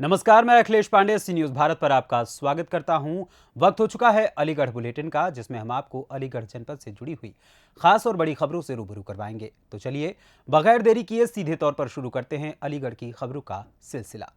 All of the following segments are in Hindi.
नमस्कार, मैं अखिलेश पांडे सी न्यूज भारत पर आपका स्वागत करता हूं। वक्त हो चुका है अलीगढ़ बुलेटिन का, जिसमें हम आपको अलीगढ़ जनपद से जुड़ी हुई खास और बड़ी खबरों से रूबरू करवाएंगे। तो चलिए बगैर देरी किए सीधे तौर पर शुरू करते हैं अलीगढ़ की खबरों का सिलसिला।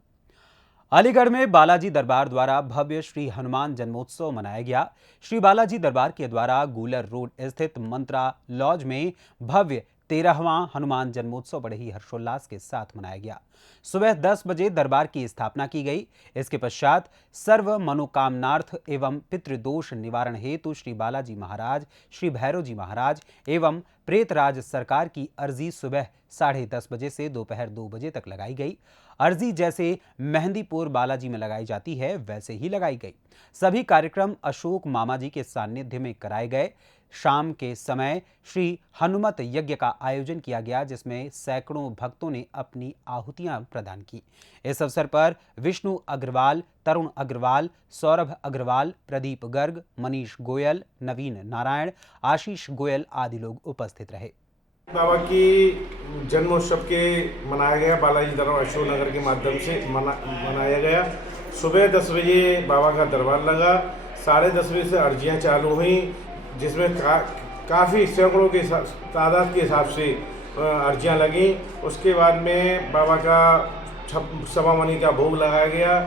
अलीगढ़ में बालाजी दरबार द्वारा भव्य श्री हनुमान जन्मोत्सव मनाया गया। श्री बालाजी दरबार के द्वारा गूलर रोड स्थित मंत्रा लॉज में भव्य 13वां हनुमान जन्मोत्सव बड़े ही हर्षोल्लास के साथ मनाया गया। सुबह 10 बजे दरबार की स्थापना की गई। इसके पश्चात सर्व मनोकामनार्थ एवं पितृदोष निवारण हेतु श्री बालाजी महाराज, श्री भैरव जी महाराज एवं प्रेतराज सरकार की अर्जी सुबह 10:30 बजे से दोपहर 2 बजे तक लगाई गई। अर्जी जैसे मेहंदीपुर बालाजी में लगाई जाती है, वैसे ही लगाई गई। सभी कार्यक्रम अशोक मामा जी के सानिध्य में कराए गए। शाम के समय श्री हनुमत यज्ञ का आयोजन किया गया, जिसमें सैकड़ों भक्तों ने अपनी आहुतियां प्रदान की। इस अवसर पर विष्णु अग्रवाल, तरुण अग्रवाल, सौरभ अग्रवाल, प्रदीप गर्ग, मनीष गोयल, नवीन नारायण, आशीष गोयल आदि लोग उपस्थित रहे। बाबा की जन्मोत्सव के मनाया गया बालाजी दरबार अशोक नगर के माध्यम से मनाया गया। सुबह 10 बजे बाबा का दरबार लगा। 10:30 बजे से अर्जियां चालू हुई, जिसमें काफ़ी सैकड़ों के तादाद के हिसाब से अर्जियां लगी। उसके बाद में बाबा का सवा मनी का भोग लगाया गया।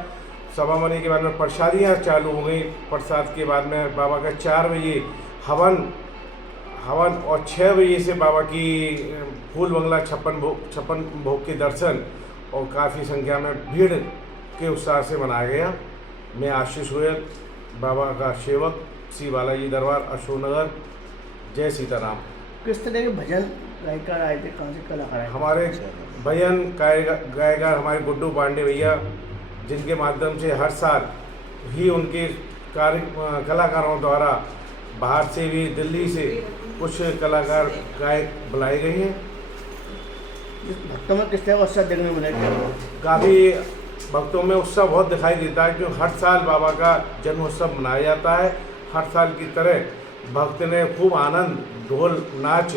सवा मनी के बाद में प्रसादियाँ चालू हो गई। प्रसाद के बाद में बाबा का 4 बजे हवन और 6 बजे से बाबा की फूल बंगला 56 भोग के दर्शन और काफ़ी संख्या में भीड़ के उत्साह से मनाया गया। मैं आशीष गोयल, बाबा का सेवक, श्री बालाजी दरबार अशोक नगर। जय सीताराम। किस तरह के भजन गायकार आए थे, कौन से कलाकार आए? हमारे भजन गायकार हमारे गुड्डू पांडे भैया, जिनके माध्यम से हर साल ही उनके कलाकारों द्वारा बाहर से भी, दिल्ली से कुछ कलाकार गायक बुलाए गए हैं। भक्तों में किस तरह का उत्साह देखने को मिला? काफ़ी भक्तों में उत्साह बहुत दिखाई देता है, क्योंकि हर साल बाबा का जन्मोत्सव मनाया जाता है। हर साल की तरह भक्त ने खूब आनंद, ढोल नाच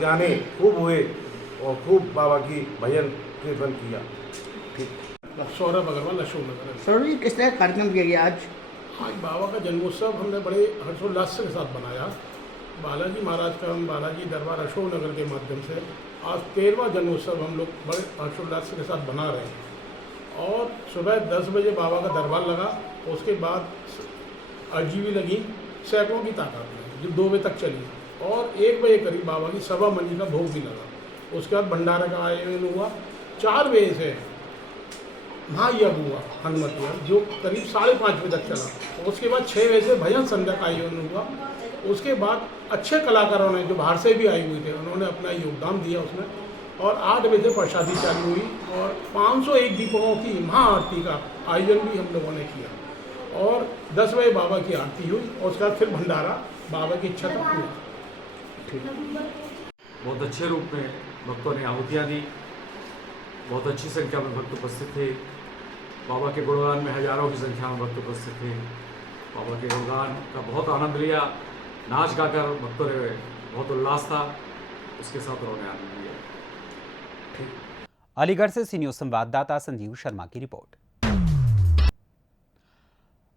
गाने खूब हुए और खूब बाबा की भजन कीर्तन किया। सौरभ अग्रवाल, अशोक नगर। सर जी, किस तरह का कार्यक्रम किया गया आज? आज बाबा का जन्मोत्सव हमने बड़े हर्षोल्लास के साथ मनाया। बालाजी महाराज का हम बालाजी दरबार अशोक नगर के माध्यम से आज 13वां जन्मोत्सव हम लोग बड़े हर्षोल्लास के साथ बना रहे हैं। और सुबह 10 बजे बाबा का दरबार लगा। उसके बाद अर्जी भी लगी सैकड़ों की तादाद में, जो 2 बजे तक चली। और 1 बजे करीब बाबा की सवा मंजिल का भोग भी लगा। उसके बाद भंडारा का आयोजन हुआ। 4 बजे से महायज्ञ हुआ हनुमत यज्ञ, जो करीब 5:30 बजे तक चला। उसके बाद 6 बजे से भजन संध्या का आयोजन हुआ। उसके बाद अच्छे कलाकारों ने, जो बाहर से भी आए हुए थे, उन्होंने अपना योगदान दिया उसमें। और 8 बजे से प्रसादी चालू हुई और 501 दीपकों की महाआरती का आयोजन भी हम लोगों ने किया। और 10 बजे बाबा की आरती हुई और उसके बाद फिर भंडारा बाबा की इच्छा तक हुआ। बहुत अच्छे रूप में भक्तों ने आहुतियाँ दी। बहुत अच्छी संख्या में भक्त उपस्थित थे। बाबा के गुणगान में हजारों की संख्या में भक्त उपस्थित थे। बाबा के गुणगान का बहुत आनंद लिया। नाच गाकर भक्तों ने बहुत उल्लास था, उसके साथ उन्होंने आनंद लिया। अलीगढ़ से सी न्यूज संवाददाता संजीव शर्मा की रिपोर्ट।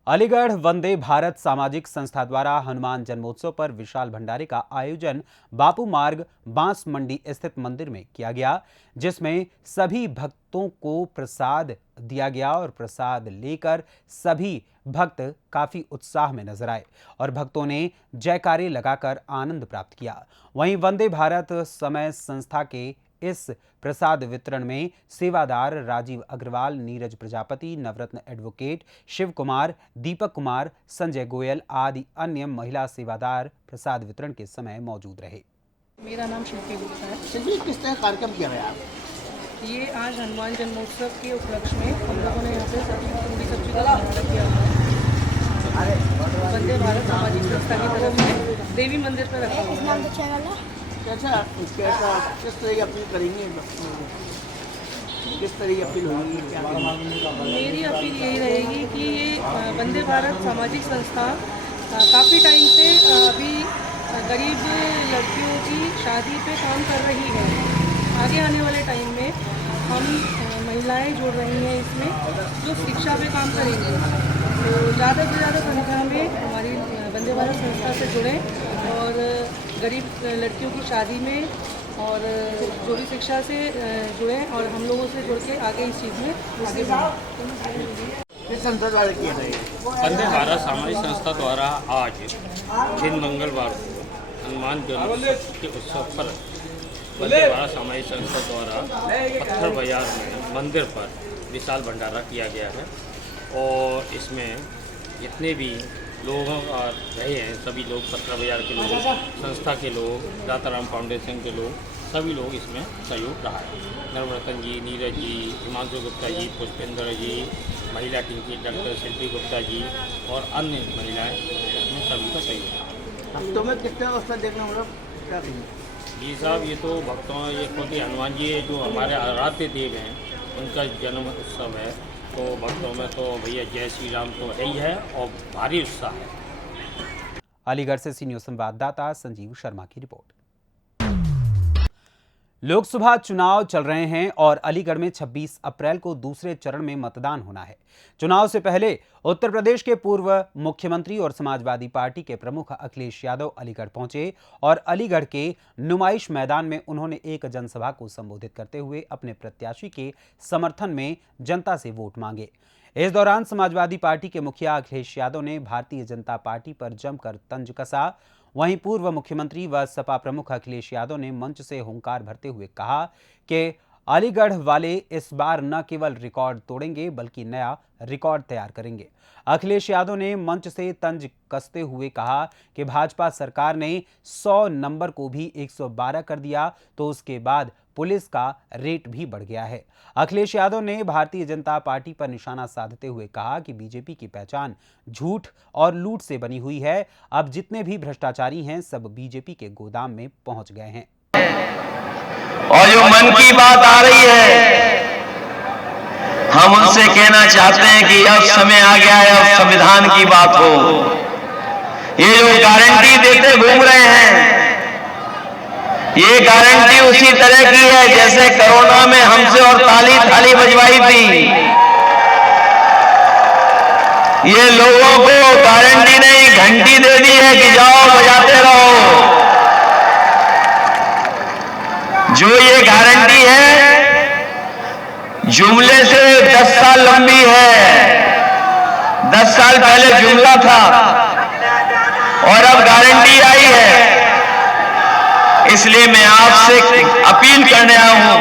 अलीगढ़ वंदे भारत सामाजिक संस्था द्वारा हनुमान जन्मोत्सव पर विशाल भंडारे का आयोजन बापू मार्ग बांस मंडी स्थित मंदिर में किया गया, जिसमें सभी भक्तों को प्रसाद दिया गया और प्रसाद लेकर सभी भक्त काफी उत्साह में नजर आए और भक्तों ने जयकारे लगाकर आनंद प्राप्त किया। वहीं वंदे भारत समय संस्था के इस प्रसाद वितरण में सेवादार राजीव अग्रवाल, नीरज प्रजापति, नवरत्न एडवोकेट, शिव कुमार, दीपक कुमार, संजय गोयल आदि अन्य महिला सेवादार प्रसाद वितरण के समय मौजूद रहे। मेरा नाम शिल्पी गुप्ता है। शिल्पी, किस तरह का कार्यक्रम किया गया? ये आज हनुमान जन्मोत्सव के उपलक्ष्य में हम लोगों ने यहाँ पे पूरी सब्जी का भंडारा किया हुआ है। वंदे भारत सामाजिक संस्था की तरफ से देवी मंदिर पर रखा हुआ है। कैसा किस तरह की अपील करेंगे? किस तरह की अपील होगी? मेरी अपील यही रहेगी कि ये वंदे भारत सामाजिक संस्था काफ़ी टाइम से अभी गरीब लड़कियों की शादी पे काम कर रही है। आगे आने वाले टाइम में हम महिलाएं जुड़ रही हैं इसमें, जो शिक्षा पे काम करेंगी। तो ज़्यादा से ज़्यादा संख्या में हमारी वंदे भारत संस्था से जुड़ें और गरीब लड़कियों की शादी में और जो भी शिक्षा से जुड़ें और हम लोगों से जुड़ के आगे इस चीज़ में आगे बढ़ें। किस संस्था द्वारा किया गया? वंदे भारत सामाजिक संस्था द्वारा आज दिन मंगलवार को हनुमान जन्मोत्सव के उत्सव पर वंदे भारत सामाजिक संस्था द्वारा पत्थर बाजार में मंदिर पर विशाल भंडारा किया गया है और इसमें जितने भी लोग रहे हैं सभी लोग, पत्थर बाजार के लोग, संस्था के लोग, दाताराम फाउंडेशन के लोग, सभी लोग इसमें सहयोग रहा है। नवरत्न जी, नीरज जी, हिमांशु गुप्ता जी, पुष्पेंद्र जी, महिला टीम की डॉक्टर शिल्पी गुप्ता जी और अन्य महिलाएं, इसमें सभी का सहयोग रहा। भक्तों में कितने अवस्था देखना मतलब क्या कहेंगे? जी साहब, ये तो भक्तों ये क्योंकि हनुमान जी जो हमारे आराध्य देव हैं उनका जन्म उत्सव है, तो भक्तों में तो भैया जय श्री राम तो है ही है और भारी उत्साह है। अलीगढ़ से सी न्यूज़ संवाददाता संजीव शर्मा की रिपोर्ट। लोकसभा चुनाव चल रहे हैं और अलीगढ़ में 26 अप्रैल को दूसरे चरण में मतदान होना है। चुनाव से पहले उत्तर प्रदेश के पूर्व मुख्यमंत्री और समाजवादी पार्टी के प्रमुख अखिलेश यादव अलीगढ़ पहुंचे और अलीगढ़ के नुमाइश मैदान में उन्होंने एक जनसभा को संबोधित करते हुए अपने प्रत्याशी के समर्थन में जनता से वोट मांगे। इस दौरान समाजवादी पार्टी के मुखिया अखिलेश यादव ने भारतीय जनता पार्टी पर जमकर तंज कसा। वहीं पूर्व मुख्यमंत्री व सपा प्रमुख अखिलेश यादव ने मंच से हुंकार भरते हुए कहा कि अलीगढ़ वाले इस बार न केवल रिकॉर्ड तोड़ेंगे बल्कि नया रिकॉर्ड तैयार करेंगे। अखिलेश यादव ने मंच से तंज कसते हुए कहा कि भाजपा सरकार ने 100 नंबर को भी 112 कर दिया तो उसके बाद पुलिस का रेट भी बढ़ गया है। अखिलेश यादव ने भारतीय जनता पार्टी पर निशाना साधते हुए कहा कि बीजेपी की पहचान झूठ और लूट से बनी हुई है। अब जितने भी भ्रष्टाचारी हैं सब बीजेपी के गोदाम में पहुंच गए हैं। और जो मन की बात आ रही है, हम उनसे कहना चाहते हैं कि अब समय आ गया है, अब संविधान की बात हो। ये जो गारंटी देते घूम रहे हैं, ये गारंटी उसी तरह की है जैसे कोरोना में हमसे और ताली थाली बजवाई थी। ये लोगों को गारंटी नहीं घंटी दे दी है कि जाओ बजाते रहो। जो ये गारंटी है जुमले से 10 साल लंबी है। 10 साल पहले जुमला था और अब गारंटी आई है। इसलिए मैं आपसे अपील करने आया हूं,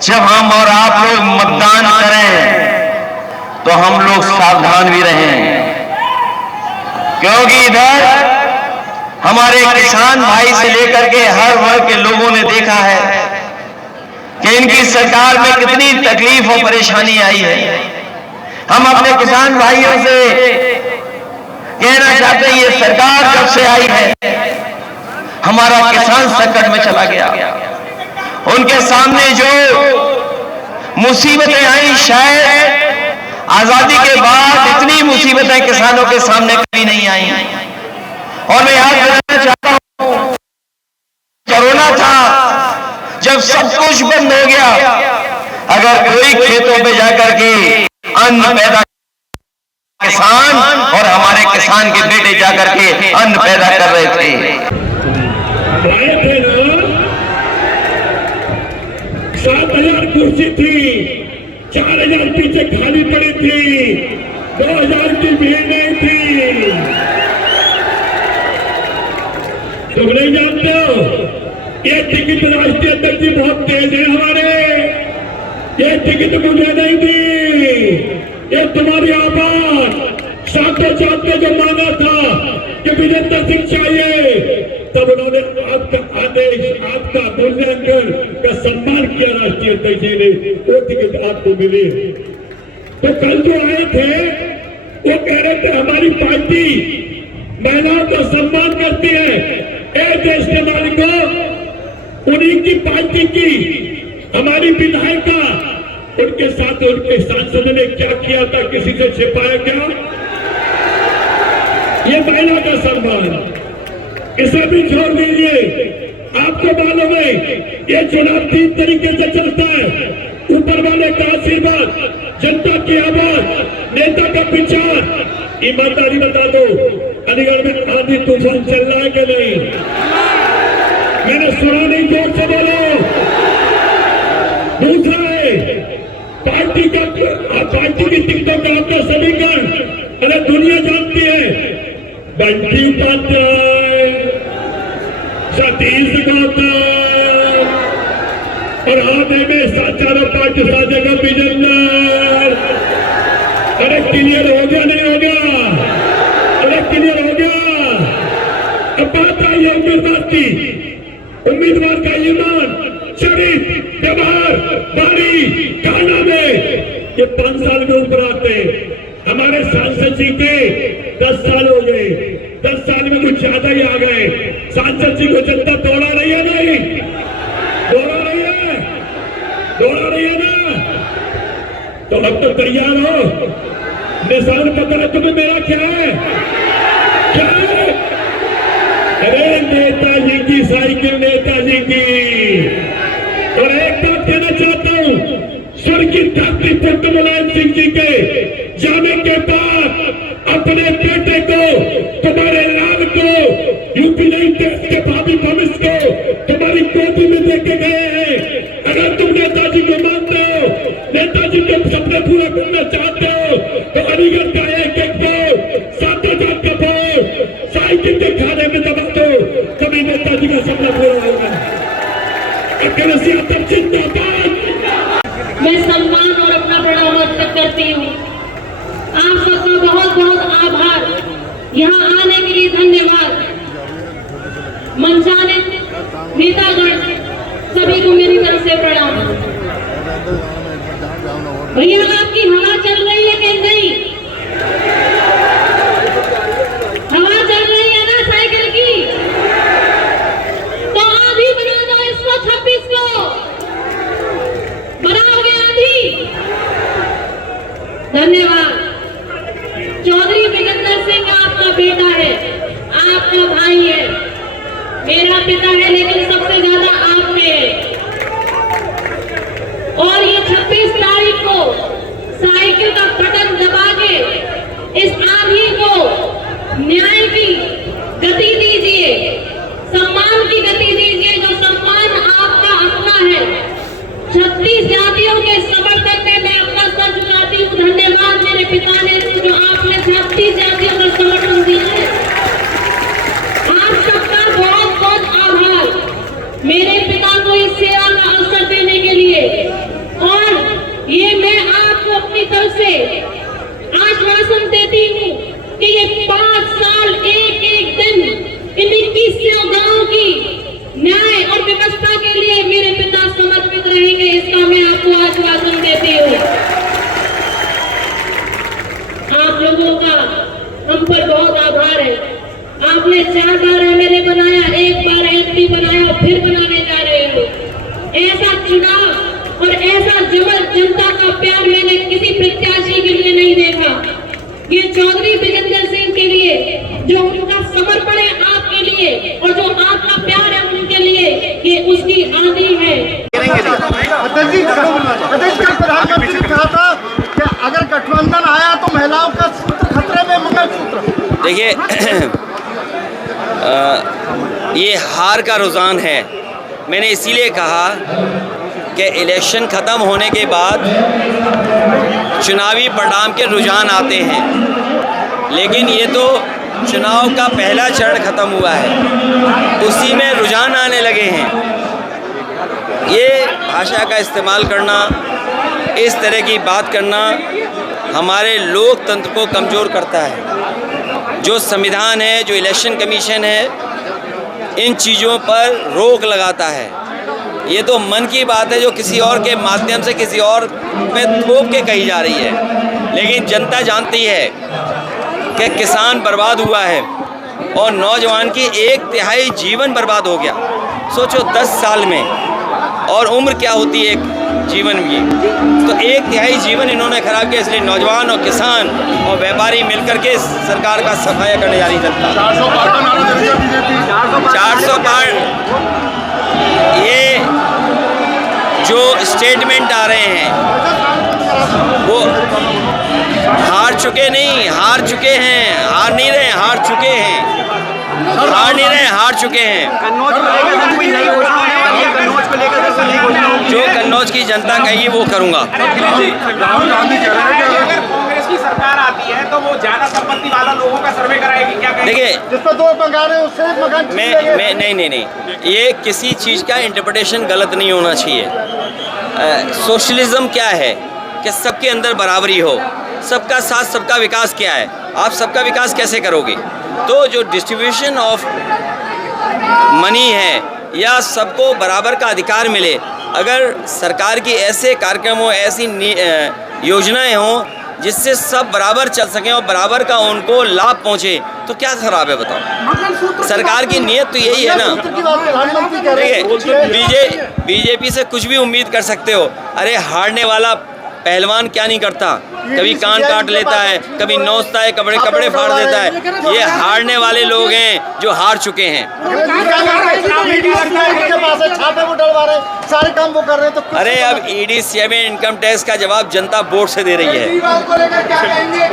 जब हम और आप लोग मतदान करें तो हम लोग सावधान भी रहें, क्योंकि इधर हमारे किसान भाई से लेकर के हर वर्ग के लोगों ने देखा है कि इनकी सरकार में कितनी तकलीफ और परेशानी आई है। हम अपने किसान भाइयों से कहना चाहते हैं, ये सरकार कब से आई है, हमारा किसान संकट में चला गया। उनके सामने जो मुसीबतें आई, शायद आजादी के बाद इतनी मुसीबतें किसानों के सामने कभी नहीं आई। और मैं याद दिलाना चाहता हूं, कोरोना था जब सब कुछ बंद हो गया, अगर कोई खेतों पे जाकर के अन्न पैदा, किसान और हमारे किसान के बेटे जाकर के अन्न पैदा कर रहे थे। 7,000 कुर्सी थी, 4,000 पीछे खाली पड़ी थी, 2,000 की भीड़ नहीं थी। तुम नहीं जानते हो, ये टिकट राष्ट्रीय अध्यक्ष जी बहुत तेज है हमारे। ये टिकट मुझे नहीं दी, ये तुम्हारी आवाज सातों साथ में जो मांगा था कि वीरेंद्र सिंह चाहिए, तब उन्होंने आपका आदेश, आपका मूल्यांकन का सम्मान किया राष्ट्रीय अध्यक्ष जी ने, वो टिकट आपको मिली। तो कल जो आए थे वो कह रहे थे हमारी पार्टी महिलाओं का सम्मान करती है। देश के मालिकों, उन्हीं की पार्टी की हमारी विधायिका, उनके साथ उनके सांसद ने क्या किया था, किसी से छिपाया क्या? ये महिला का सम्मान, इसे भी छोड़ दीजिए। आपको मालूम है ये चुनाव 3 तरीके से चलता है। ऊपर वाले का आशीर्वाद, जनता की आवाज, नेता का विचार। ईमानदारी बता दो, अलीगढ़ में आंधी तूफान चल रहा है कि नहीं? मैंने सुना नहीं, जोर से बोलो। दूसरा है पार्टी की टिकटों का अपना समीकरण, अरे दुनिया जानती है। बंटी उपाध्याय, सतीश गौतम और आधे में चारों पार्टी साझे का विजेंदर। अरे क्लियर हो गया नहीं हो गया? अरे क्लियर हो गया? अब बात आई है उम्मीदवार की। उम्मीदवार का ईमान, चरित्र, व्यवहार, वाणी, कारनामे, ये 5 साल में ऊपर आते। हमारे सांसद जी के 10 साल हो गए, 10 साल में कुछ ज्यादा ही आ गए। सांसद जी को जनता दौड़ा रही है नहीं? दौड़ा रही है? दौड़ा रही है ना? तो अब तो तैयार हो। निशान पता है तुम्हें मेरा क्या है? क्या है? अरे नेताजी की साइकिल, नेताजी की। और एक बात कहना चाहता हूं, स्वर्गीय धरती पुत्र मुलायम सिंह जी के जाने के बाद अपने बेटे को, तुम्हारे लाल को, यूपी नहीं देश के भावी भविष्य को तुम्हारी गोदी में देके गए हैं। अगर तुम नेताजी को मानते हो, नेताजी के सपने पूरा करना चाहते हो, तो अलीगढ़ का एक वोट, 7,000 का वोट साइकिल के खाने में दबा दो, तभी नेताजी का सपना पूरा होगा। अखिलेश यादव जिंदाबाद। मैं सम्मान और अपना प्रणाम व्यक्त करती हूँ। आप सबका बहुत बहुत आभार, यहाँ आने के लिए धन्यवाद। मंचाने नेतागण सभी को मेरी तरफ से प्रणाम। भैया आपकी हवा चल रही है कि नहीं? हवा चल रही है ना साइकिल की? तो आंधी बना दो इसको, 26 को बनाओगे आंधी? धन्यवाद। चौधरी विजेंदर सिंह आपका बेटा है, आपका भाई है, मेरा पिता है, लेकिन सबसे ज्यादा आप में है। और ये 26 तारीख को साइकिल का बटन दबा के इस आंधी को न्याय की गति दीजिए, सम्मान की गति दीजिए, जो सम्मान आपका अपना है। 36 जातियों के समर्थन में मैं अपना सर झुकाती हूँ। धन्यवाद मेरे पिता ने, जो आपने 36 जातियों का समर्थन दिया है। आप सबका बहुत बहुत आभार मेरे पिता को इस सेवा का अवसर देने के लिए। और ये मैं आपको अपनी तरफ से आश्वासन देती हूँ कि ये 5 साल एक एक दिन इन 21 गांव की न्याय और व्यवस्था के लिए मेरे पिता समर्पित रहेंगे, इसका मैं आपको आश्वासन देती हूँ। आप लोगों का हम पर बहुत आभार है। आपने 4 बार एमएलए बनाया, 1 बार एमपी बनाया, फिर बनाने जा रहे हो। ऐसा चुनाव और ऐसा जनता का प्यार मैंने किसी प्रत्याशी के लिए नहीं देखा। ये चौधरी विजेंदर सिंह के लिए जो उनका समर्पण है आपके लिए, और जो आपका प्यार है उनके लिए, ये उसकी आंधी है। अध्यक्ष जी, प्रधानमंत्री ने कहा था कि अगर गठबंधन आया तो महिलाओं का सूत्र खतरे में, मंगलसूत्र। देखिए ये हार का रुझान है। मैंने इसीलिए कहा कि इलेक्शन ख़त्म होने के बाद चुनावी परिणाम के रुझान आते हैं, लेकिन ये तो चुनाव का पहला चरण ख़त्म हुआ है, उसी में रुझान आने लगे हैं। ये भाषा का इस्तेमाल करना, इस तरह की बात करना हमारे लोकतंत्र को कमज़ोर करता है। जो संविधान है, जो इलेक्शन कमीशन है, इन चीज़ों पर रोक लगाता है। ये तो मन की बात है जो किसी और के माध्यम से किसी और पे थोप के कही जा रही है, लेकिन जनता जानती है कि किसान बर्बाद हुआ है और नौजवान की 1/3 जीवन बर्बाद हो गया। सोचो 10 साल में, और उम्र क्या होती है एक जीवन की, तो 1/3 जीवन इन्होंने खराब किया। इसलिए नौजवान और किसान और व्यापारी मिलकर के सरकार का सफाया करने जा रही जनता। 400 कार्ड ये जो स्टेटमेंट आ रहे हैं वो हार चुके नहीं, हार चुके हैं, हार नहीं रहे, हार चुके हैं, हार नहीं रहे, हार चुके हैं। जो कन्नौज की जनता कहेगी वो करूँगा। राहुल गांधी कह रहे हैं कि अगर कांग्रेस की सरकार आती है तो वो ज्यादा संपत्ति वाला लोगों का सर्वे कराएगी, क्या कहेंगे? देखिए, जिस पर 2 मकान है उससे 1 मकान मैं नहीं, ये किसी चीज़ का इंटरप्रिटेशन गलत नहीं होना चाहिए। सोशलिज्म क्या है कि सबके अंदर बराबरी हो, सबका साथ सबका विकास क्या है, आप सबका विकास कैसे करोगे? तो जो डिस्ट्रीब्यूशन ऑफ मनी है या सबको बराबर का अधिकार मिले, अगर सरकार की ऐसे कार्यक्रम हो, ऐसी योजनाएं हों जिससे सब बराबर चल सकें और बराबर का उनको लाभ पहुंचे, तो क्या खराब है बताओ? सरकार की नीयत तो यही है ना। देखिए, बीजेपी से कुछ भी उम्मीद कर सकते हो। अरे हारने वाला पहलवान क्या नहीं करता, कभी कान काट लेता है, कभी नोचता है, कपड़े फाड़ देता है। ये हारने वाले लोग हैं जो हार चुके हैं। सारे काम वो कर रहे हैं तो अरे अब ईडी सीबीआई इनकम टैक्स का जवाब जनता बोर्ड से दे रही है।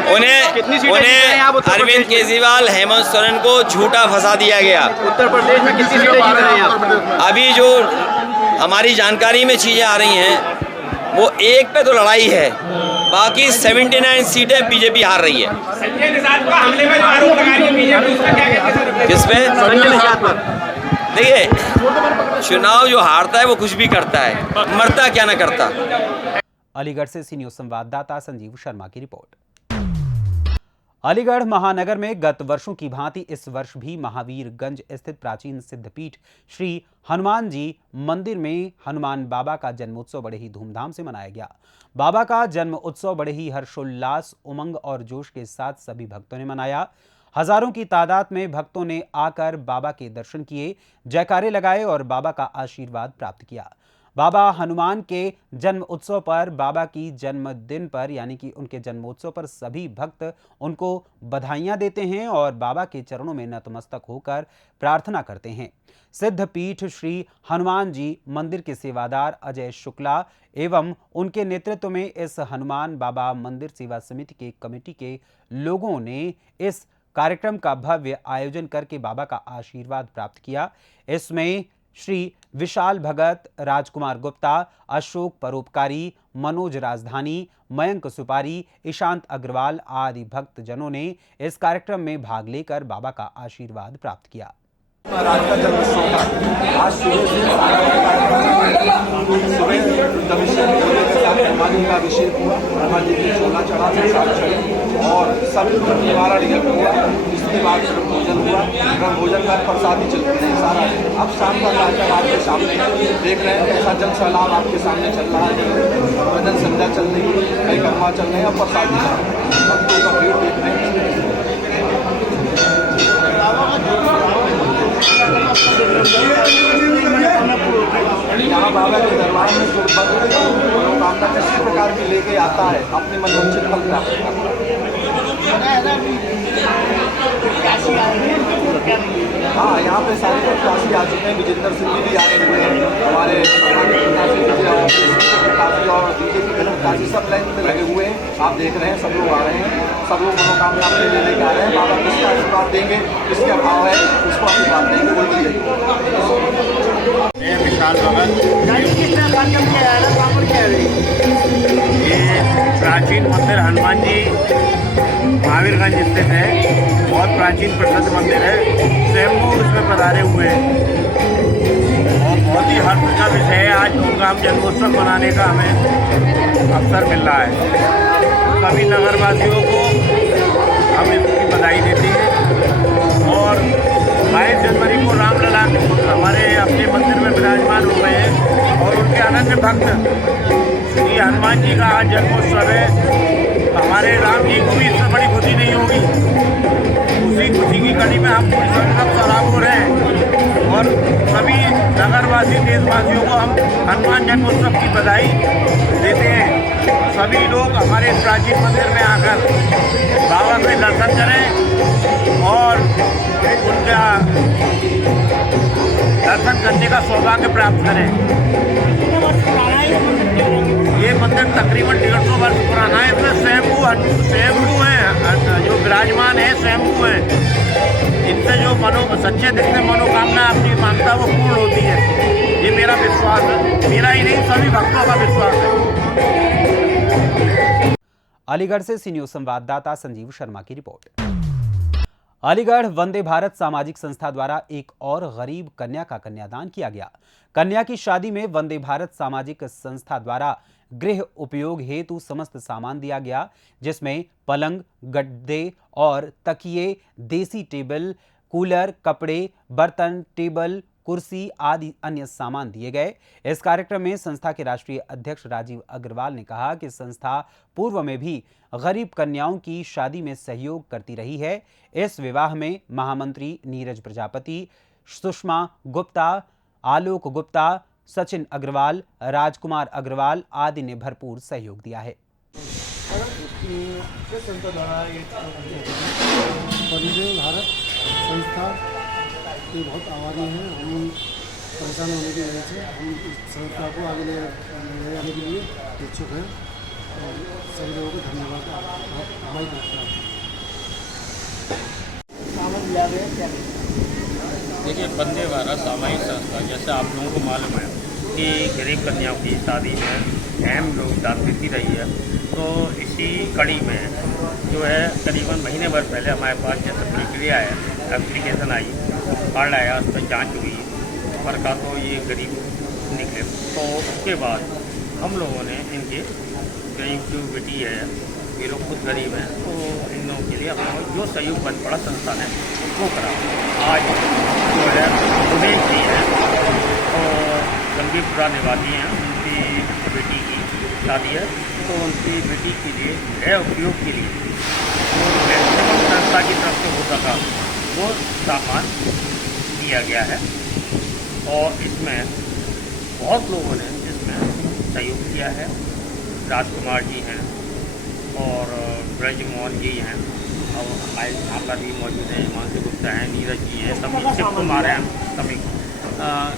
उन्हें अरविंद केजरीवाल, हेमंत सोरेन को झूठा फंसा दिया गया। उत्तर प्रदेश में कितनी सीटें जीत रहे हैं आप? अभी जो हमारी जानकारी में चीज़ें आ रही हैं वो एक पे तो लड़ाई है, बाकी 79 सीटें बीजेपी हार रही है। संजय निषाद को हमले में आरोप लगा रही है बीजेपी, उसका क्या कहते हैं? किस पे? संजय निषाद पर। देखिए, चुनाव जो हारता है वो कुछ भी करता है, मरता क्या ना करता। अलीगढ़ से सी न्यूज़ संवाददाता संजीव शर्मा की रिपोर्ट। अलीगढ़ महानगर में गत वर्षों की भांति इस वर्ष भी महावीरगंज स्थित प्राचीन सिद्धपीठ श्री हनुमान जी मंदिर में हनुमान बाबा का जन्मोत्सव बड़े ही धूमधाम से मनाया गया। बाबा का जन्म उत्सव बड़े ही हर्षोल्लास, उमंग और जोश के साथ सभी भक्तों ने मनाया। हजारों की तादाद में भक्तों ने आकर बाबा के दर्शन किए, जयकारे लगाए और बाबा का आशीर्वाद प्राप्त किया। बाबा हनुमान के जन्म उत्सव पर, बाबा की जन्मदिन पर यानी कि उनके जन्मोत्सव पर सभी भक्त उनको बधाइयां देते हैं और बाबा के चरणों में नतमस्तक होकर प्रार्थना करते हैं। सिद्धपीठ श्री हनुमान जी मंदिर के सेवादार अजय शुक्ला एवं उनके नेतृत्व में इस हनुमान बाबा मंदिर सेवा समिति के कमेटी के लोगों ने इस कार्यक्रम का भव्य आयोजन करके बाबा का आशीर्वाद प्राप्त किया। इसमें श्री विशाल भगत, राजकुमार गुप्ता, अशोक परोपकारी, मनोज राजधानी, मयंक सुपारी, ईशांत अग्रवाल आदि भक्तजनों ने इस कार्यक्रम में भाग लेकर बाबा का आशीर्वाद प्राप्त किया। महाराज का जन्मोत्सव था। आज हनुमान जी का अभिषेक हुआ, हनुमान जी की चोला चढ़ा और सभी निवारण हुआ। इसके बाद भोजन हुआ, भोजन का प्रसादी चलती है सारा। अब शाम का कार्यक्रम आपके सामने देख रहे हैं, ऐसा जल सैलाब आपके सामने चल रहा है। भजन संध्या चल रही है, परिक्रमा चल रहे हैं और प्रसादी भक्तों का भीड़ देख रहे हैं। यहाँ बाबा के दरबार में जो मनोकामना किसी प्रकार की लेके आता है अपने मनोवांछित फल प्राप्त करता है। हाँ, यहाँ पे सारे प्रत्याशी आ चुके हैं। विजेंद्र सिंह भी आए हुए हैं, हमारे प्रत्याशी और बीजेपी के प्रत्याशी सब लाइन में लगे हुए हैं। आप देख रहे हैं सब लोग आ रहे हैं, सब लोग मनोकामना अपने लेके आ रहे हैं। बाबा किसका आशीर्वाद देंगे, किसके अभाव है उसको आशीर्वाद देंगे, कोई भी नहीं। विशाल भगत, ये प्राचीन मंदिर हनुमान जी महावीरगंज स्थित है। बहुत प्राचीन प्रसिद्ध मंदिर है। स्वयं उसमें पधारे हुए हैं और बहुत ही हर्ष का विषय है। आज धूमधाम जन्मोत्सव मनाने का हमें अवसर मिल रहा है। सभी नगरवासियों को हम इसकी बधाई देते हैं और 22 जनवरी को रामलला हमारे अपने मंदिर में विराजमान हो गए हैं और उनके अनन्य भक्त श्री हनुमान जी का आज जन्मोत्सव है। हमारे राम जी को भी इससे बड़ी खुशी नहीं होगी। उसी खुशी की कड़ी में हम पूरी सब सराब हो रहे हैं और सभी नगरवासी देशवासियों को हम हनुमान जन्मोत्सव की बधाई देते हैं। सभी लोग हमारे प्राचीन मंदिर में आकर बाबा के दर्शन करें और उनका दर्शन करने का सौभाग्य प्राप्त करें। ये मंदिर तकरीबन 150 वर्ष पुराना है। इसमें स्वयंभू हैं, जो विराजमान है स्वयंभू हैं। इनसे जो सच्चे दिल से मनोकामना अपनी मांगता वो पूर्ण होती है। ये मेरा विश्वास है, मेरा ही नहीं सभी भक्तों का विश्वास है। अलीगढ़ से सी न्यूज संवाददाता संजीव शर्मा की रिपोर्ट। अलीगढ़ वंदे भारत सामाजिक संस्था द्वारा एक और गरीब कन्या का कन्यादान किया गया। कन्या की शादी में वंदे भारत सामाजिक संस्था द्वारा गृह उपयोग हेतु समस्त सामान दिया गया, जिसमें पलंग, गद्दे और तकिए, देसी टेबल, कूलर, कपड़े, बर्तन, टेबल, कुर्सी आदि अन्य सामान दिए गए। इस कार्यक्रम में संस्था के राष्ट्रीय अध्यक्ष राजीव अग्रवाल ने कहा कि संस्था पूर्व में भी गरीब कन्याओं की शादी में सहयोग करती रही है। इस विवाह में महामंत्री नीरज प्रजापति, सुषमा गुप्ता, आलोक गुप्ता, सचिन अग्रवाल, राजकुमार अग्रवाल आदि ने भरपूर सहयोग दिया है। संस्था द्वारा वंदे भारत संस्था के बहुत आभारी हैं। हम परेशान होने की वजह से हम इस संस्था को आगे ले जाने के लिए इच्छुक हैं और सभी लोगों को धन्यवाद हमारी तरफ से। देखिए, वंदे भारत सामाजिक संस्था, जैसे आप लोगों को मालूम है कि गरीब कन्याओं की शादी में अहम योगदान देती रही है, तो इसी कड़ी में जो है करीबन महीने भर पहले हमारे पास जैसे प्रक्रिया है, एप्लीकेशन आई, कार्ड आया, उस पर जाँच हुई, पर का तो ये गरीब निकले। तो उसके बाद हम लोगों ने इनके गरीब जो बेटी है, ये लोग खुद गरीब हैं, तो इन लोगों के लिए हम लोग जो सहयोग बन पड़ा संस्था ने वो करा। आज जो है उमेश जी हैं, तो गंगीपुरा निवासी हैं, उनकी बेटी की शादी है, तो उनकी बेटी के लिए गृह उपयोग के लिए जो मैक्सिमम संस्था की तरफ से हो सका वो सामान दिया गया है। और इसमें बहुत लोगों ने इसमें सहयोग किया है। राजकुमार जी हैं और ब्रजमोहन जी हैं, और हमारे यहाँ पर भी मौजूद हैं, हिमांशु गुप्ता हैं, नीरज जी हैं, सभी शिव कुमार हैं, सभी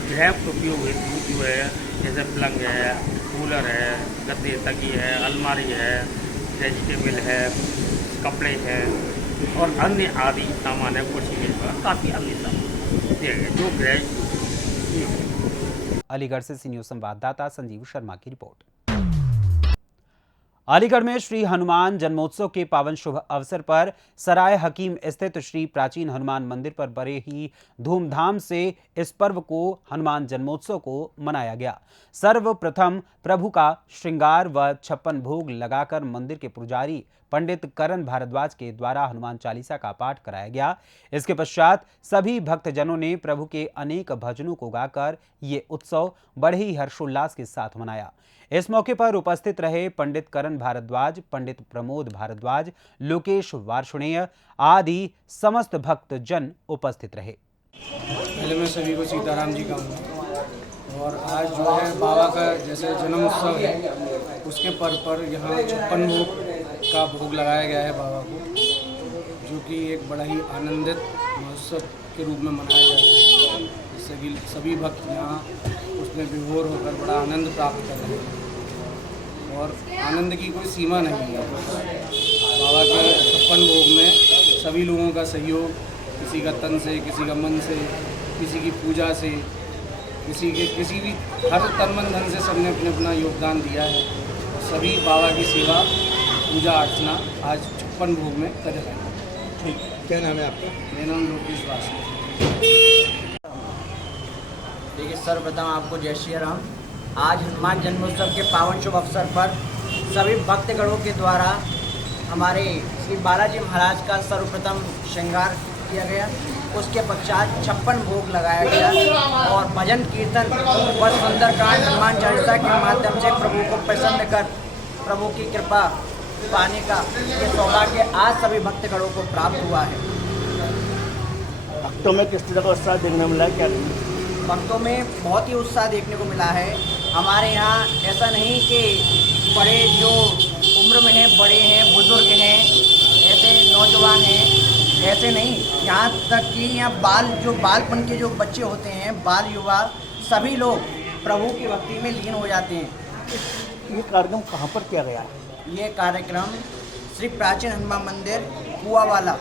गृह उपयोग हेतु जो है जैसे पलंग है, कूलर है, गद्दे तकिए है, अलमारी है, वेजिटेबल है, कपड़े हैं और अन्य आदि सामान है, कुर्सी के काफ़ी अन्य सामान दिए गए जो गृह। अलीगढ़ से सी न्यूज संवाददाता संजीव शर्मा की रिपोर्ट। अलीगढ़ में श्री हनुमान जन्मोत्सव के पावन शुभ अवसर पर सराय हकीम स्थित श्री प्राचीन हनुमान मंदिर पर बड़े ही धूमधाम से इस पर्व को हनुमान जन्मोत्सव को मनाया गया। सर्वप्रथम प्रभु का श्रृंगार व 56 भोग लगाकर मंदिर के पुजारी पंडित करण भारद्वाज के द्वारा हनुमान चालीसा का पाठ कराया गया। इसके पश्चात सभी भक्तजनों ने प्रभु के अनेक भजनों को गाकर ये उत्सव बड़े ही हर्षोल्लास के साथ मनाया। इस मौके पर उपस्थित रहे पंडित करण भारद्वाज, पंडित प्रमोद भारद्वाज, लोकेश वार्षणेय आदि समस्त भक्तजन उपस्थित रहे। पहले मैं सभी को सीताराम जी कहूँगा। और आज जो है बाबा का जैसे जन्म उत्सव है, उसके पर्व पर यहाँ 56 भोग का भोग लगाया गया है बाबा को, जो कि एक बड़ा ही आनंदित महोत्सव के रूप में मनाया जा रहा है। सभी भक्त यहाँ उसमें विभोर होकर बड़ा आनंद प्राप्त कर रहे हैं और आनंद की कोई सीमा नहीं है। बाबा के 56 भोग में सभी लोगों का सहयोग, किसी का तन से, किसी का मन से, किसी की पूजा से, किसी भी हर तन मन धन से सबने अपना अपना योगदान दिया है। सभी बाबा की सेवा, पूजा अर्चना आज 56 भोग में कर रहे हैं। ठीक, क्या नाम है आपका? मेरा नाम लोकेश वासी। देखिए, सर्वप्रथम आपको जय श्री राम। आज हनुमान जन्मोत्सव के पावन शुभ अवसर पर सभी भक्तगणों के द्वारा हमारे श्री बालाजी महाराज का सर्वप्रथम श्रृंगार किया गया। उसके पश्चात 56 भोग लगाया गया और भजन कीर्तन व सुंदरकांड हनुमान चालीसा के माध्यम से प्रभु को प्रसन्न कर प्रभु की कृपा पाने का ये सौभाग्य आज सभी भक्तगणों को प्राप्त हुआ है। भक्तों में किस तरह का उत्साह देखने मिला है? क्या भक्तों में बहुत ही उत्साह देखने को मिला है। हमारे यहाँ ऐसा नहीं कि बड़े जो उम्र में हैं, बड़े हैं, बुजुर्ग हैं, ऐसे नौजवान हैं, ऐसे नहीं। यहाँ तक कि यहाँ बालपन के जो बच्चे होते हैं, बाल युवा, सभी लोग प्रभु की भक्ति में लीन हो जाते हैं। ये कार्यक्रम कहाँ पर किया गया? ये कार्यक्रम श्री प्राचीन हनुमान मंदिर कुआवाला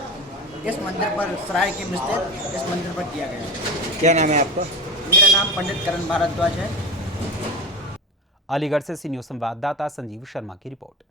इस मंदिर पर सराय के स्थित इस मंदिर पर किया गया। क्या नाम है आपका? मेरा नाम पंडित करण भारद्वाज है। अलीगढ़ से सी न्यूज़ संवाददाता संजीव शर्मा की रिपोर्ट।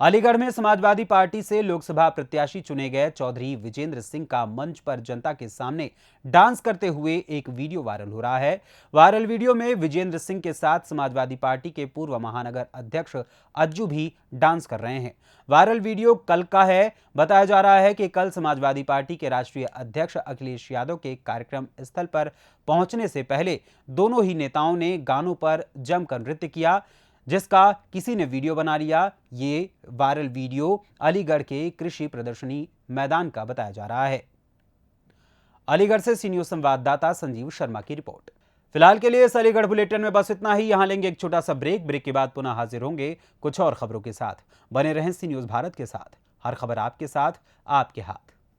अलीगढ़ में समाजवादी पार्टी से लोकसभा प्रत्याशी चुने गए चौधरी विजेंद्र सिंह का मंच पर जनता के सामने डांस करते हुए एक वीडियो वायरल हो रहा है। वायरल वीडियो में विजेंद्र सिंह के साथ समाजवादी पार्टी के पूर्व महानगर अध्यक्ष अज्जू भी डांस कर रहे हैं। वायरल वीडियो कल का है। बताया जा रहा है कि कल समाजवादी पार्टी के राष्ट्रीय अध्यक्ष अखिलेश यादव के कार्यक्रम स्थल पर पहुंचने से पहले दोनों ही नेताओं ने गानों पर जमकर नृत्य किया, जिसका किसी ने वीडियो बना लिया। ये वायरल वीडियो अलीगढ़ के कृषि प्रदर्शनी मैदान का बताया जा रहा है। अलीगढ़ से सी न्यूज़ संवाददाता संजीव शर्मा की रिपोर्ट। फिलहाल के लिए इस अलीगढ़ बुलेटिन में बस इतना ही। यहां लेंगे एक छोटा सा ब्रेक के बाद पुनः हाजिर होंगे कुछ और खबरों के साथ। बने रहें सी न्यूज़ भारत के साथ। हर खबर आपके साथ, आपके हाथ।